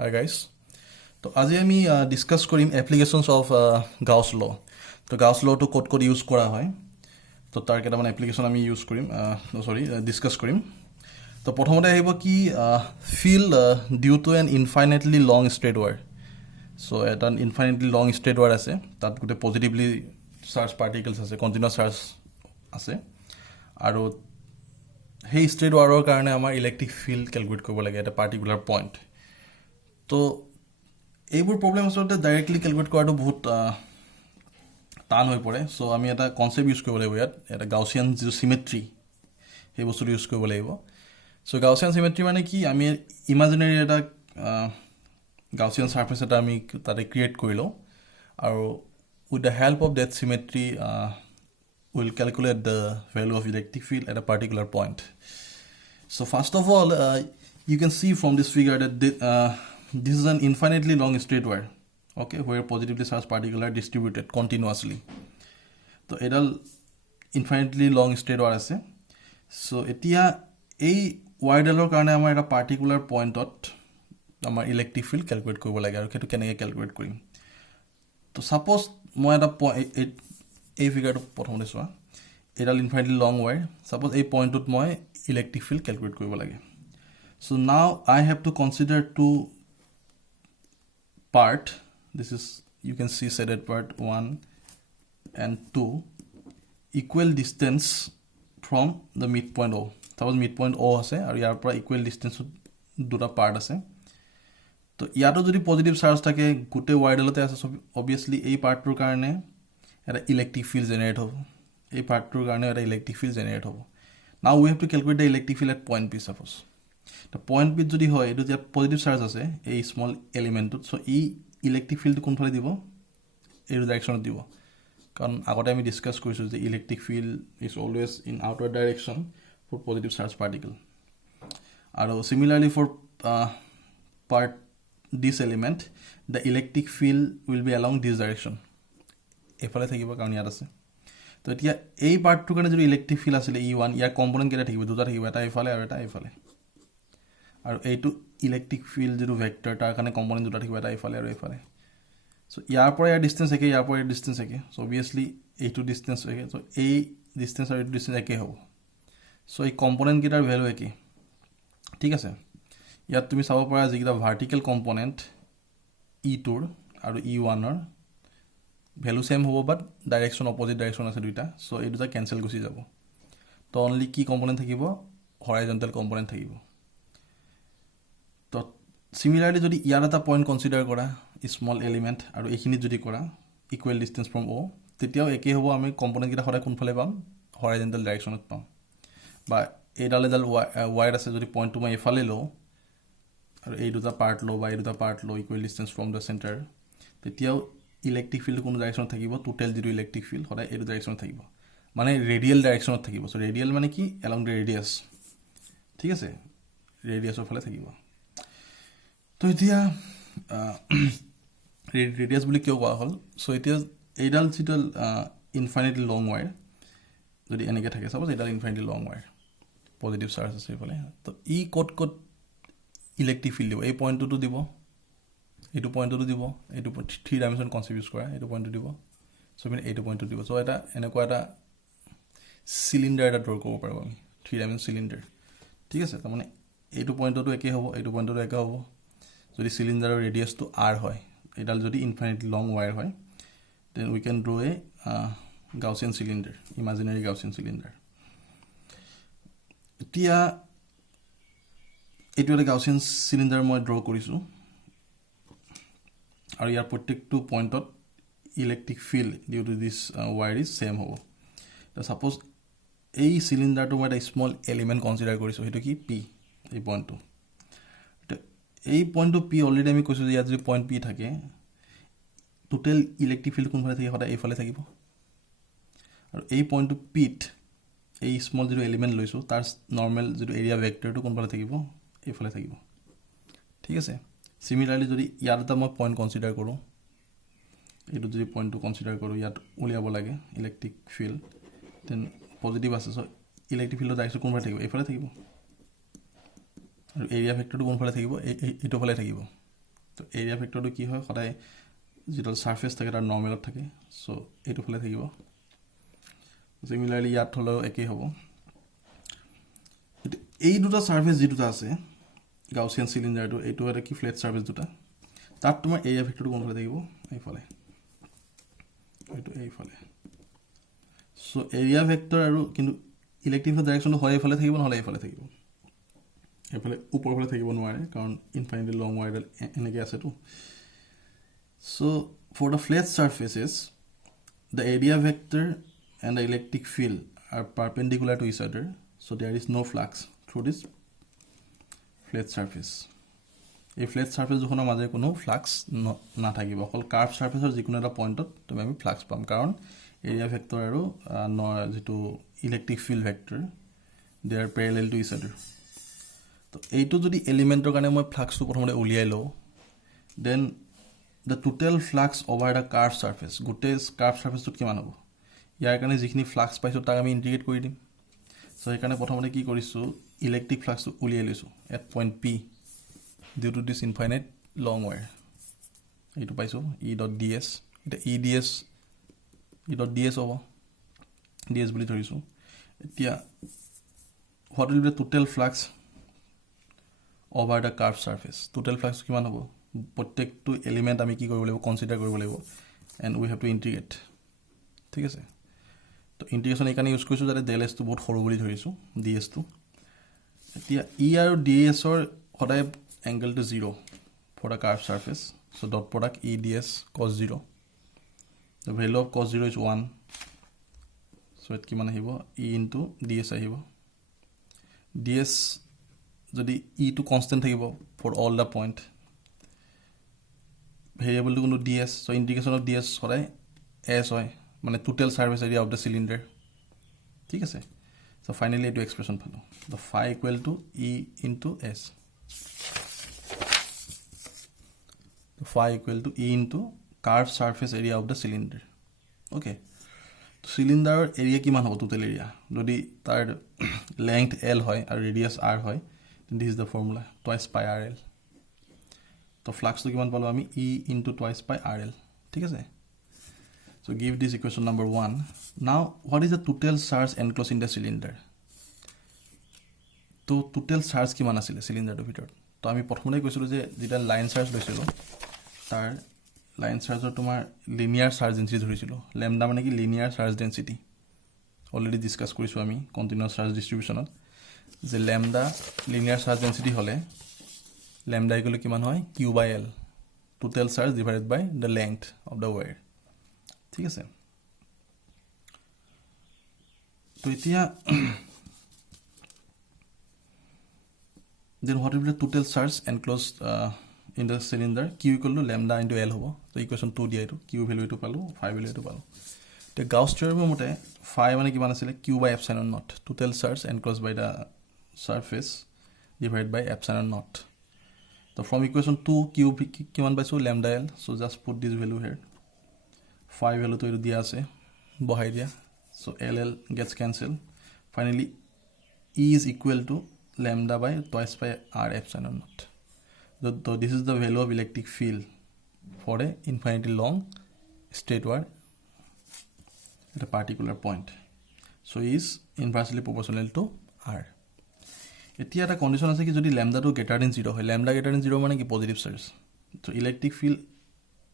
Hi guys. তো আজি আমি ডিসকাস কৰিম এপ্লিকেশনস অফ গাউছ ল। তো গাউছ লটো ক'ত ক'ত ইউজ কৰা হয়, তো তাৰ কেইটামান এপ্লিকেশন আমি ইউজ কৰিম ডিসকাস কৰিম। তো প্ৰথমতে আহিব কি field due to an infinitely long straight wire. So' এটা ইনফাইনাইটলি লং ষ্ট্ৰেট ৱায়াৰ আছে, তাত গোটেই পজিটিভলি চাৰ্জ পাৰ্টিকলছ আছে, কণ্টিনিউৱাছ চাৰ্জ আছে, আৰু সেই ষ্ট্ৰেট ৱায়াৰৰ কাৰণে আমাৰ ইলেক্ট্ৰিক ফিল্ড কেলকুলেট কৰিব লাগে এটা পাৰ্টিকুলাৰ পইণ্ট। তো এইবোৰ প্ৰব্লেম আচলতে ডাইৰেক্টলি কেলকুলেট কৰাটো বহুত টান হৈ পৰে। চ' আমি এটা কনচেপ্ট ইউজ কৰিব লাগিব ইয়াত, এটা গাউছিয়ান যিটো চিমেট্ৰি, সেই বস্তুটো ইউজ কৰিব লাগিব। চ' গাউছিয়ান চিমেট্ৰি মানে কি, আমি ইমাজিনেৰী এটা গাউছিয়ান ছাৰ্ফেচ এটা আমি তাতে ক্ৰিয়েট কৰি লওঁ, আৰু with the help of that symmetry will calculate the value of electric field at a particular point. So first of all, you can see from this figure that this is an infinitely long straight wire, okay, where positively charged particles are distributed continuously. So edal infinitely long straight wire ase. So etia ei wire dalor karone amar eta particular point ot amar electric field calculate koribo lage, aru ketu keneke calculate korim. So suppose moi eta ei figure to prothomte soa, edal infinitely long wire, suppose ei point ot moi electric field calculate koribo lage. So now I have to consider two part. This is, you can see shaded part 1 and 2, equal distance from the midpoint O. Suppose midpoint O ase aru yar pora equal distance duta part ase. To yato jodi positive charge thake gote wire dalote ase, so obviously ei part tur karone eta electric field generate hobo, ei part tur karone eta electric field generate hobo. Now we have to calculate the electric field at point P. Suppose the point P jodi hoy etu je positive charge ase a small element, so e electric field kon phale dibo, e direction dibo, karon agote ami discuss korisu je electric field is always in outward direction for positive charge particle, aro similarly for part this element the electric field will be along this direction, efale thakibo karon yat ase. তো এতিয়া এই পাৰ্টটোৰ কাৰণে যদি electric field আছিলে E1, ইয়াৰ component কেইটা থাকিব, দুটা থাকিব, এটা এইফালে আৰু এটা এইফালে, আৰু এইটো ইলেক্ট্ৰিক ফিল্ড যিটো ভেক্টৰ তাৰ কাৰণে কম্পনেণ্ট দুটা থাকিব, এটা এইফালে আৰু এইফালে। চ' ইয়াৰ পৰা ইয়াৰ ডিষ্টেঞ্চ একে, ইয়াৰ পৰা ইয়াৰ ডিষ্টেঞ্চ একে, চ' অবভিয়াছলি এইটো ডিষ্টেঞ্চ একে, চ' এই ডিষ্টেঞ্চ আৰু এইটো ডিষ্টেঞ্চ একে হ'ব। চ' এই কম্পনেণ্টকেইটাৰ ভেলু একে, ঠিক আছে। ইয়াত তুমি চাব পাৰা যিকেইটা ভাৰ্টিকেল কম্পনেণ্ট E2 আৰু E1-ৰ ভেলু সেম হ'ব, বাট ডাইৰেকশ্যন অপজিট ডাইৰেকশ্যন আছে দুইটা, চ' এই দুটা কেঞ্চেল গুচি যাব। তো অনলি কি কম্পনেণ্ট থাকিব, হৰাইজণ্টেল কম্পনেণ্ট থাকিব। তো চিমিলাৰলি যদি ইয়াৰ এটা পইণ্ট কনচিডাৰ কৰা স্মল এলিমেণ্ট, আৰু এইখিনিত যদি কৰা ইকুৱেল ডিষ্টেঞ্চ ফ্ৰম অ', তেতিয়াও একেই হ'ব, আমি কম্পনেণ্টকেইটা সদায় কোনফালে পাম, হৰাইজণ্টেল ডাইৰেকশ্যনত পাম। বা এইডাল ৱায়াৰ আছে, যদি পইণ্টটো মই এইফালে লওঁ আৰু এই দুটা পাৰ্ট লওঁ, বা এই দুটা পাৰ্ট লওঁ equal distance from the centre, তেতিয়াও ইলেক্ট্ৰিক ফিল্ড কোনো ডাইৰেকশ্যনত থাকিব, টোটেল যিটো ইলেক্ট্ৰিক ফিল্ড সদায় এইটো ডাইৰেকশ্যনত থাকিব, মানে ৰেডিয়েল ডাইৰেকশ্যনত থাকিব। চ' ৰেডিয়েল মানে কি, এলং দ্য ৰেডিয়াছ, ঠিক আছে, ৰেডিয়াছৰ ফালে থাকিব। তো এতিয়া ৰেডিয়াছ বুলি কিয় কোৱা হ'ল, চ' এতিয়া এইডাল যিডাল ইনফাইনাইটলি লং ৱায়াৰ যদি এনেকৈ থাকে, চাপ'জ এইডাল infinitely long wire, positive charge আছে এইফালে, তো ই ক'ত ইলেক্ট্ৰিক ফিল্ড দিব, এই পইণ্টটোতো দিব, এইটো পইণ্টতো দিব, এইটো 3 ডাইমেনশ্যন কনচেপ্ট ইউজ কৰা, এইটো পইণ্টটো দিব, চ' মানে এইটো পইণ্টটো দিব। চ' এটা এনেকুৱা এটা চিলিণ্ডাৰ এটা ড্ৰ কৰিব পাৰোঁ আমি, 3 ডাইমেনশ্যন চিলিণ্ডাৰ, ঠিক আছে। তাৰমানে এইটো পইণ্টতো একে হ'ব, এইটো পইণ্টতো একে হ'ব। যদি চিলিণ্ডাৰৰ ৰেডিয়াছটো R হয়, এইডাল যদি ইনফাইনাইটলি লং ৱায়াৰ হয়, then we can draw a Gaussian cylinder, imaginary Gaussian cylinder. এতিয়া এইটো এটা গাউছিয়ান চিলিণ্ডাৰ মই ড্ৰ কৰিছোঁ, আৰু ইয়াৰ প্ৰত্যেকটো পইণ্টত electric field due to this wire is same হ'ব। ছাপ'জ এই চিলিণ্ডাৰটো মই এটা স্মল এলিমেণ্ট কনচিডাৰ কৰিছোঁ, সেইটো কি পি, এই পইণ্টটো। এই পইণ্টটো পি অলৰেডি আমি কৈছোঁ যে ইয়াত যদি পইণ্ট পি থাকে, টোটেল ইলেক্ট্ৰিক ফিল্ড কোনফালে থাকে, সদায় এইফালে থাকিব। আৰু এই পইণ্টটো পিত এই স্মল যিটো এলিমেণ্ট লৈছোঁ তাৰ নৰ্মেল যিটো এৰিয়া ভেক্টৰটো কোনফালে থাকিব, এইফালে থাকিব, ঠিক আছে। চিমিলাৰলি যদি ইয়াত এটা মই পইণ্ট কনচিডাৰ কৰোঁ, এইটো যদি পইণ্টটো কনচিডাৰ কৰোঁ, ইয়াত উলিয়াব লাগে ইলেক্ট্ৰিক ফিল্ড, দেন পজিটিভ আছে, চ' ইলেক্ট্ৰিক ফিল্ডৰ ডাইৰেকশ্যন কোনফালে থাকিব, এইফালে থাকিব, আৰু এৰিয়া ভেক্টৰটো কোনফালে থাকিব, এইটো ফালে থাকিব, তো এৰিয়া ভেক্টৰটো কি হয় সদায় যেডাল সাৰফেস থাকে তাৰ নৰ্মেলত থাকে সো এইটো ফলে থাকিব সিমিলাৰলি ইয়াত হলেও একেই হ'ব এই দুটা সাৰফেস যে দুটা আছে গাউসিয়ান সিলিন্ডাৰটো এইটো এটা কি ফ্ল্যাট সাৰফেস দুটা তাত তোমাৰ এৰিয়া ভেক্টৰটো কোনফালে থাকিব এইফালে এইটো এইফালে সো এৰিয়া ভেক্টৰ আৰু কিন্তু ইলেক্ট্ৰিক ডাইৰেকশনটো হয় এইফালে থাকিব নহলে এইফালে থাকিব এইফালে ওপৰফালে থাকিব নোৱাৰে কাৰণ ইনফাইনাইটলি লং ওয়াইডাল এনেকৈ আছেতো so for the flat surfaces the area vector and the electric field are perpendicular to each other so there is no flux through this flat surface এই ফ্ল্যাট সারফেস যখনৰ মাজে কোনো ফ্লাক্স না থাকিব অকল কাৰ্ভ সাৰফেসৰ যিকোনো এটা পইণ্টত তুমি আমি ফ্লাক্স পাম কাৰণ এৰিয়া ভেক্টৰ আৰু যেটো electric field vector they are parallel to each other তো এইটো যদি এলিমেন্টৰ কাৰণে মই ফ্লাক্সটো প্ৰথমতে উলিয়াই লও then the total flux over the curved surface গোটেই curved surface টোত কিমান হ'ব ইয়াৰ কাৰণে যিখিনি ফ্লাক্স পাইছো তাক আমি ইন্টিগ্ৰেট কৰি দিম সো এই কাৰণে প্ৰথমতে কি কৰিছো ইলেক্ট্ৰিক ফ্লাক্সটো উলিয়াই লৈছো at point p due to this infinite long wire এইটো পাইছো e.ds এটা e.ds হ'ব ds বুলি ধৰিছো এতিয়া what will be the total flux over the curved surface total flux কিমান হ'ব প্ৰত্যেকটো এলিমেন্ট আমি কি কৰিব লাগিব কনসিডাৰ কৰিব লাগিব এন্ড উই হ্যাভ টু ইন্টিগ্ৰেট ঠিক আছে তো ইন্টিগ্ৰেশন এই কাৰণে ইউজ কৰিছো যাতে del s টো বহুত সৰু বুলি ধৰিছো ds টো এতিয়া e আৰু ds ৰ সদায় angle to 0 for the curved surface so dot product e ds cos 0 the value of cos 0 is 1 so it কিমান আহিব e into ds আহিব ds যদি e to constant থাকিব for all the point variable to কোনো ds so integration of ds সদায় s হয় মানে total surface area of the cylinder ঠিক আছে so finally এইটো এক্সপ্ৰেছন পালো the phi equal to e into s the phi equal to e into curved surface area of the cylinder okay তো সিলিন্ডাৰৰ area কিমান হ'ব total area যদি তাৰ length l হয় আৰু radius r হয় then this is the formula twice pi rl তো ফ্লাক্সটো কিমান পালো আমি e into twice pi rl ঠিক আছে so give this equation number 1 now what is the total charge enclosed in the cylinder তো total charge কিমান আছিল সিলিন্ডাৰটোৰ ভিতৰত তো আমি প্ৰথমতে কৈছিলো যে যেটা লাইন চাৰ্জ লৈছিলো তাৰ লাইন চাৰ্জৰ তোমাৰ লিনিয়াৰ চাৰ্জ ডেন্সিটি ধৰিছিলো ল্যামডা মানে কি linear charge density already discuss কৰিছো আমি কন্টিনিউয়াস চাৰ্জ ডিস্ট্ৰিবিউশনত যে ল্যামডা লিনিয়াৰ চাৰ্জ ডেন্সিটি হলে ল্যামডা ইকুয়াল কিমান হয় q by l total charge divided by the length of the wire ঠিক আছে তো এতিয়া then what will be the total charge enclosed in the cylinder q equal to lambda into l hobo so equation 2 dia etu q value etu palu phi value etu palu te Gauss theorem mote phi mane kiman asile q by epsilon naught total charge enclosed by the surface divided by epsilon naught so from equation 2 q kiman paisu lambda l so just put this value here phi value to etu dia ase bohai dia so ll gets cancelled finally e is equal to lambda by twice by r epsilon naught so this is the value of electric field for a infinitely long straight wire at a particular point so is inversely proportional to r এতিয়া এটা condition আছে কি যদি lambda to greater than 0 হয় lambda greater than 0 মানে কি positive charge so electric field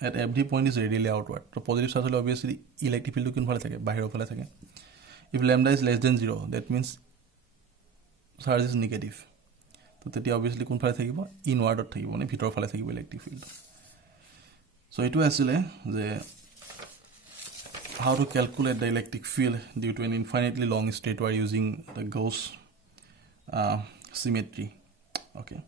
at every point is radially outward so positive charge হলে obviously electric field কোন ফালে থাকে বাহিৰৰ ফালে থাকে if lambda is less than 0 that means charge is negative তো তেতিয়া obviously কোন ফালে থাকিব ইনওয়ার্ডত থাকিব মানে ভিতৰ ফালে থাকিব ইলেক্ট্ৰিক ফিল্ড সো এটো আসলে যে how to calculate the electric field due to an infinitely long straight wire using the Gauss symmetry okay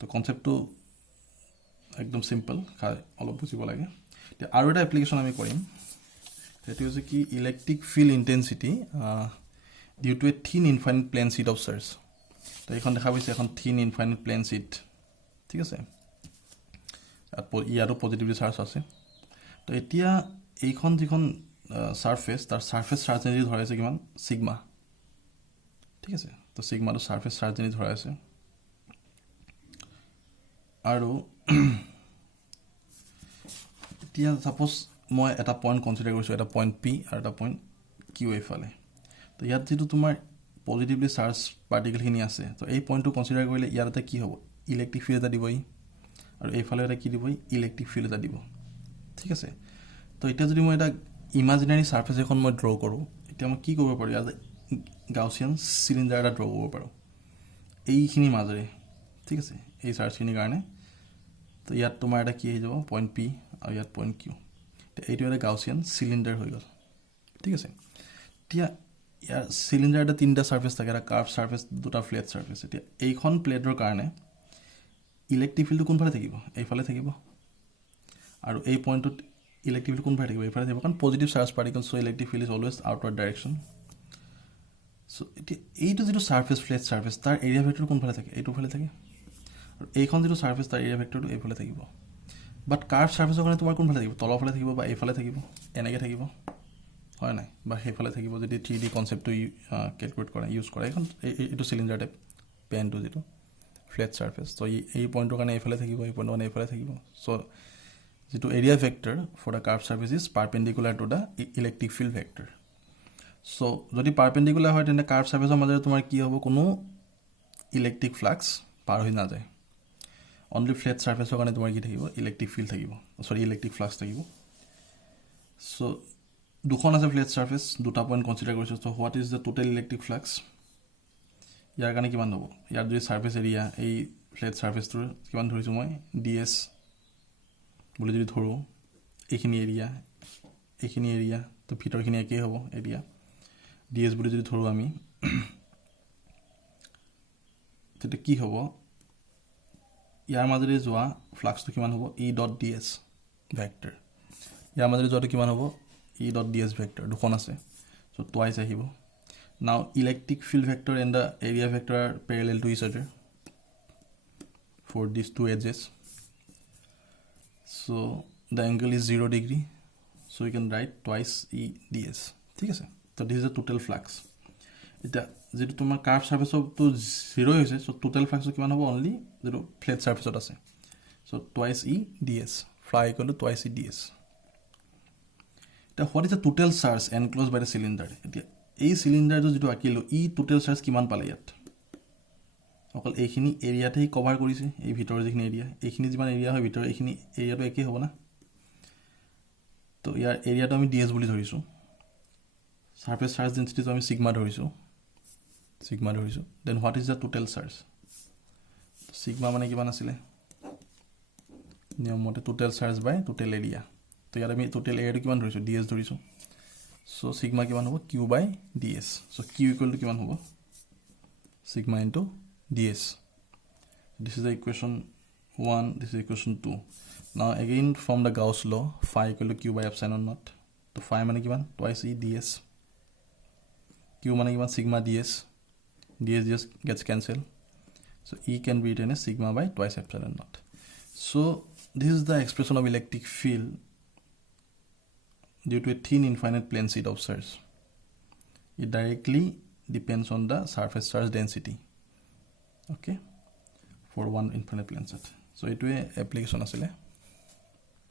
তো কনসেপ্টটো একদম সিম্পল অলপ বুজিব লাগে তে আৰু এটা এপ্লিকেশন আমি কৰিম সেইটো হৈছে কি electric field intensity due to a thin infinite plane sheet of charge তো এখন দেখা পাইছে এখন thin infinite plane sheet ঠিক আছে ইয়াৰো পজিটিভলি চাৰ্জ আছে তো এতিয়া এইখন যিখন সাৰফেস তাৰ সাৰফেস চাৰ্জ ডেন্সিটি ধৰা আছে কিমান সিগমা ঠিক আছে তো সিগমা তো সাৰফেস চাৰ্জ ডেন্সিটি ধৰা আছে আৰু এতিয়া সাপোজ মই এটা পইণ্ট কনসিডাৰ কৰিছোঁ, এটা পইণ্ট পি আৰু এটা পইণ্ট কিউ এইফালে। তো ইয়াত যিটো তোমাৰ পজিটিভলি চাৰ্জ পাৰ্টিকেলখিনি আছে, তো এই পইণ্টটো কনচিডাৰ কৰিলে ইয়াত এটা কি হ'ব, ইলেক্ট্ৰিক ফিল্ড এটা দিবই, আৰু এইফালে এটা কি দিবই, ইলেক্ট্ৰিক ফিল্ড এটা দিব। ঠিক আছে। তো এতিয়া যদি মই এটা ইমাজিনাৰী ছাৰ্ফেচ এখন মই ড্ৰ কৰোঁ, এতিয়া মই কি কৰিব পাৰোঁ, ইয়াত গাউছিয়ান চিলিণ্ডাৰ এটা ড্ৰ কৰিব পাৰোঁ এইখিনিৰ মাজেৰে। ঠিক আছে, এই চাৰ্জখিনিৰ কাৰণে। তো ইয়াত তোমাৰ এটা কি আহি যাব, পইণ্ট পি আৰু ইয়াত পইণ্ট কিউ। এইটো এটা গাউছিয়ান চিলিণ্ডাৰ হৈ গ'ল। ঠিক আছে। এতিয়া ইয়াৰ চিলিণ্ডাৰ এটা তিনিটা ছাৰ্ফেচ থাকে, এটা কাৰ্ভ ছাৰ্ফেচ, দুটা ফ্লেট ছাৰ্ফেচ। এতিয়া এইখন প্লেটৰ কাৰণে ইলেক্ট্ৰিক ফিল্ডটো কোনফালে থাকিব, এইফালে থাকিব, আৰু এই পইণ্টটোত ইলেক্ট্ৰিক ফিল্ড কোনফালে থাকিব, এইফালে থাকিব, কাৰণ positive charge particle, so' electric field is always outward direction. So' এতিয়া এইটো যিটো ছাৰ্ফেচ, ফ্লেট ছাৰ্ফেচ, তাৰ এৰিয়া ভেক্টৰটো কোনফালে থাকে, এইটো ফালে থাকে, আৰু এইখন যিটো ছাৰ্ফেচ তাৰ এৰিয়া ভেক্টৰটো এইফালে থাকিব। বাট কাৰ্ভ ছাৰ্ফেচৰ কাৰণে তোমাৰ কোনফালে থাকিব, তলৰ ফালে থাকিব বা এইফালে থাকিব, এনেকৈ থাকিব, হয় নাই, বা সেইফালে থাকিব। যদি 3D কনচেপ্টটো কেলকুলেট কৰা, ইউজ কৰা, এইটো চিলিণ্ডাৰ টাইপ পেনটো যিটো ফ্লেট ছাৰ্ফেচ, ত' এই পইণ্টৰ কাৰণে এইফালে থাকিব, এই পইণ্টৰ কাৰণে এইফালে থাকিব। চ' যিটো area vector for the curve surface is perpendicular to the electric field vector. So' যদি পাৰপেণ্ডিকুলাৰ হয়, তেন্তে কাৰ্ভ ছাৰ্ফেচৰ মাজেৰে তোমাৰ কি হ'ব, কোনো ইলেক্ট্ৰিক ফ্লাক্স পাৰ হৈ নাযায়। অনলি ফ্লেট ছাৰ্ফেচৰ কাৰণে তোমাৰ কি থাকিব, ইলেক্ট্ৰিক ফিল্ড থাকিব, ইলেক্ট্ৰিক ফ্লাক্স থাকিব। চ' দুখন আছে ফ্লেট ছাৰ্ফেচ, দুটা পইণ্ট কনচিডাৰ কৰিছোঁ। So' what is the total electric flux, ইয়াৰ কাৰণে কিমান হ'ব, ইয়াৰ যদি ছাৰ্ফেচ এৰিয়া, এই ফ্লেট ছাৰ্ফেচটোৰ কিমান ধৰিছোঁ মই, ডি এছ বুলি যদি ধৰোঁ, এইখিনি এৰিয়া, তো ভিতৰখিনি একেই হ'ব এৰিয়া, ডি এছ বুলি যদি ধৰোঁ আমি, তেতিয়া কি হ'ব, ইয়াৰ মাজেৰে যোৱা ফ্লাক্সটো কিমান হ'ব, E dot D S vector. ইয়াৰ মাজেৰে যোৱাটো কিমান হ'ব, E dot D S vector, দুখন আছে, চ' টুৱাইচ আহিব। Now electric field vector and the area vector are parallel to each other for this two edges. So' the angle is 0 degree, so' you can write twice E D S. ঠিক আছে। ত' this is the total flux. এতিয়া যিটো তোমাৰ curve ছাৰ্ফেচতো 0 হৈছে, চ' total ফ্লাক্সটো কিমান হ'ব, only যিটো ফ্লেট ছাৰ্ফেচত আছে, so' twice E D S, phi equal to twice E D S. এতিয়া what is the total charge enclosed by the cylinder. এতিয়া এই চিলিণ্ডাৰটো যিটো আঁকিলোঁ, ই টোটেল চাৰ্জ কিমান পালে ইয়াত, অকল এইখিনি এৰিয়াতেই কভাৰ কৰিছে, এই ভিতৰৰ যিখিনি এৰিয়া, এইখিনি যিমান এৰিয়া হয় ভিতৰৰ, এইখিনি এৰিয়াটো একেই হ'ব না। তো ইয়াৰ এৰিয়াটো আমি ডি এছ বুলি ধৰিছোঁ, ছাৰ্ফেচ চাৰ্জ ডেনচিটিটো আমি ছিগমা ধৰিছোঁ। Then what is the total charge, sigma মানে কিমান আছিলে, নিয়মমতে total charge by total area. তো ইয়াত আমি টোটেল এৰিয়াটো কিমান ধৰিছোঁ, ডি এছ ধৰিছোঁ। চ' ছিগমা কিমান হ'ব, Q by D S. So' Q equal to কিমান হ'ব, sigma into D S. This is the equation 1, this is equation 2। Now again from the Gauss law, phi equal to Q by epsilon not. তো phi মানে কিমান, twice E D S, Q মানে কিমান, sigma D S, just gets cancelled. So E can be written as sigma by twice epsilon naught. So this is the expression of electric field due to a thin infinite plane sheet of surface. It directly depends on the surface charge density, okay, for one infinite plane sheet. So it will application asile.